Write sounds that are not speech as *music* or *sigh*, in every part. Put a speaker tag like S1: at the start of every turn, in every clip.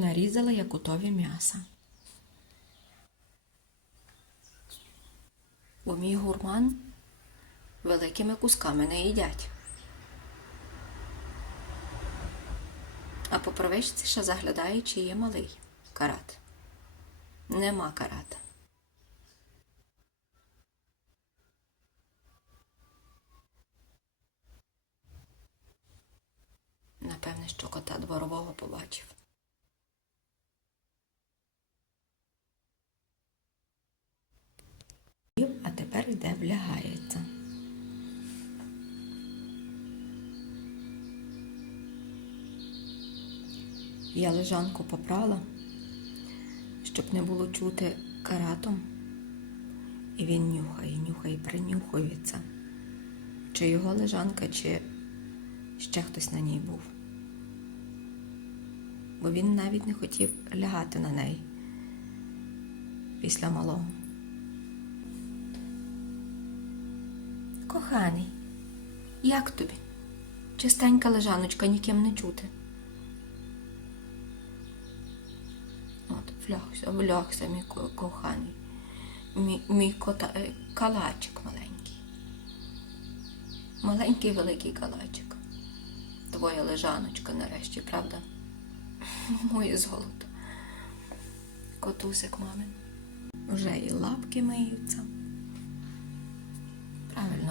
S1: нарізала якутові м'яса. Бо мій гурман великими кусками не їдять. А по правичці ще заглядає, чи є малий карат. Нема карата. Напевне, що кота дворового побачив. А тепер йде влягається. Я лежанку попрала, щоб не було чути каратом. І він нюхає, нюхає, принюхується. Чи його лежанка, чи ще хтось на ній був. Бо він навіть не хотів лягати на неї після малого. Коханий, як тобі? Чистенька лежаночка, ніким не чути. От, влягся, влягся, мій коханий. Мій, мій кота, е, калачик маленький. Маленький великий калачик. Твоя лежаночка нарешті, правда? *laughs* Моє золото. Котусик мамин. Вже і лапки миються.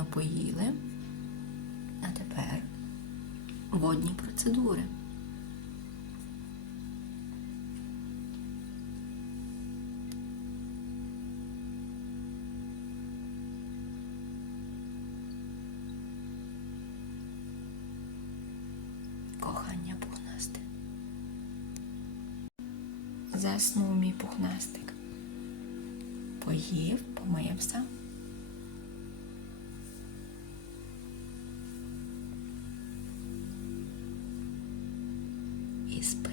S1: Правильно поїли. А тепер водні процедури. Кохання пухнасте. Заснув мій пухнастик. Поїв, помився. І спи.